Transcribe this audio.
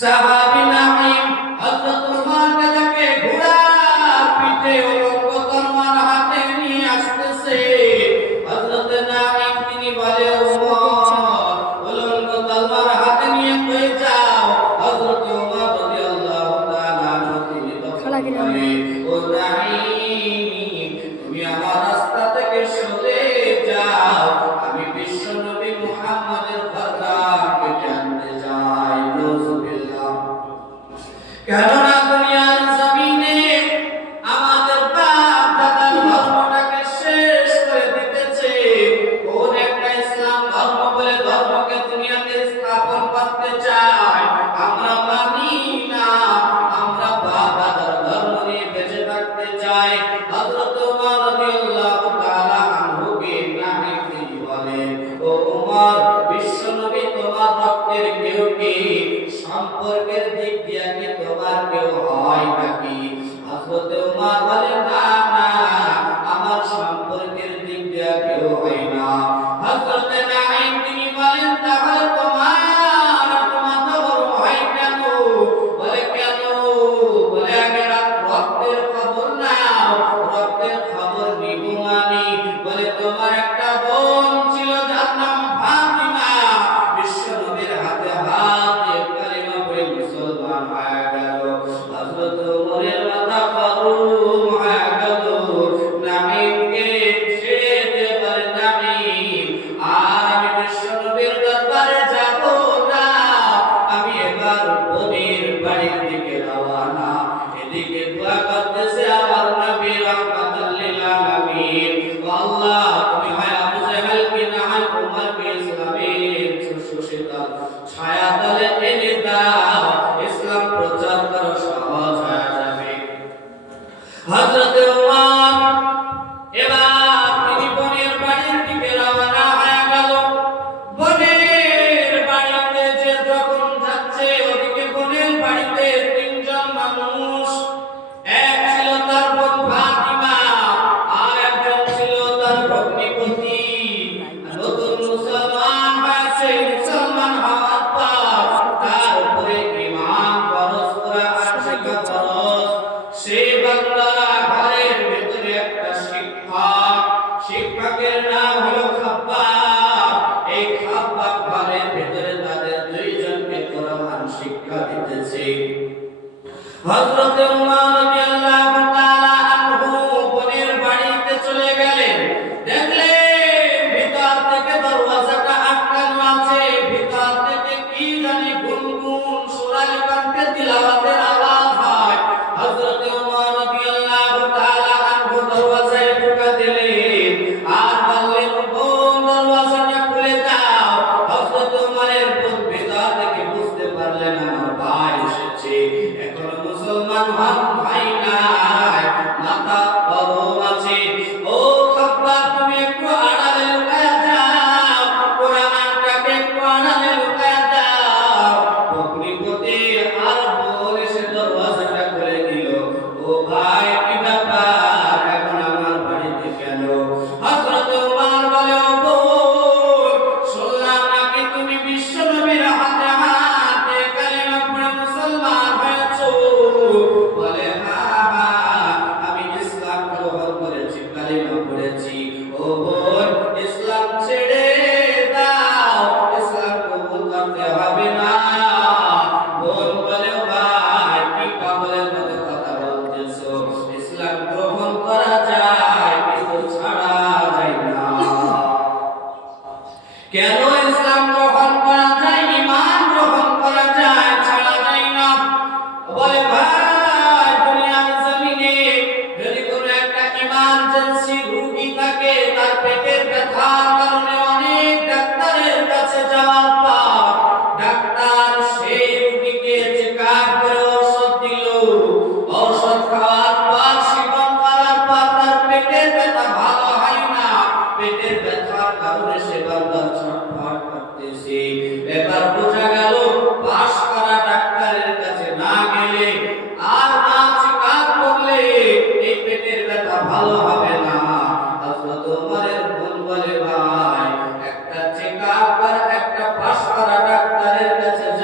সাহাবী নাঈম হযরত উমরকে দেখে ঘোড়ার পিঠে উলঙ্গ তরবার হাতে নিয়ে আসতেছে। হযরত নাঈম তিনি বলে, উমর উলঙ্গ তরবার হাতে নিয়ে কই যাও? হযরত উমর রাদিয়াল্লাহু তাআলা আনহু তিনি তখন বলে, ও নাঈম তুমি আমার রাস্তা থেকে সরে যাও, আমি বিশ্ব নবী মুহাম্মদের খাতাম কেটে আনতে যাই। নাউযুবিল্লাহ। কেননা দুনিয়ার জমিনে আমাদের বাপ দাদার ধর্মটাকে শেষ করে দিতেছে। কোন একটা ইসলাম ধর্ম বলে ধর্মকে দুনিয়াতে স্থাপন করতে চায়, আমরা মানি না। আমরা বাপ দাদার ধর্ম নিয়ে বেঁচে থাকতে চাই। হযরত ওমর রাদিয়াল্লাহু তাআলা আনহুকে নামে তিনি বলেন, ও ওমর বিশ্বনবী তোমার রক্তের কেউ কি? সম্পর্কের দিক দিয়ে কি তোমার কেউ হয় নাকি? হযরত ওমর বলেন, না না, আমার সম্পর্কের দিক দিয়ে কেউ হয় না। হযরত নাঈম তিনি বলেন, তাহলে তোমার মাথা বড় হয় কেন? বলে কেন? বলে আগে রক্তের খবর নাও, রক্তের খবর নিব মানি। বলে তোমার একটা বোন ছিল যার নাম ফাতিমা, বিশ্ব নবীর হাতে হাত দিয়ে কালিমা পড়ে মুসলমান হয়ে গেল। হযরত ওমরের মাথা গরম হয়ে গেল। নাঈমকে ছেড়ে দিয়ে বলে, নাঈম আর আমি বিশ্ব নবীর দরবারে যাব না, আমি এবার বোনের বাড়ির দিকে রওনা। এদিকে দোয়া করতেছে আমার নবী রাহমাতুল লিল আলামিন, আল্লাহ তুমি হয় আবু জাহেলকে না হয় উমরকে ইসলামের সুশীতল ছায়া তলে এনে দাও, ইসলাম প্রচার করা সহজ হয়ে যাবে। হযরত ওমর এবার তিনি বোনের বাড়ির দিকে রওনা হয়ে গেল। বোনের বাড়িতে যে যখন যাচ্ছে, ওদিকে বোনের বাড়িতে তিনজন মানুষ। এক ছিল তার বোন ফাতিমা, আর একজন ছিল তার ভগ্নিপতি। নতুন মুসলমান হয়েছে, মুসলমান হওয়ার পর তার উপরে ঈমান ফরজ করা আশিকা ফরজ। সেই বান্দারা ঘরের ভেতরে একটা শিক্ষকের নাম হলো খাব্বাব। এই খাব্বাব ঘরের ভেতরে তাদের দুইজনকে কোরআন শিক্ষা দিতেছে। হযরত উমর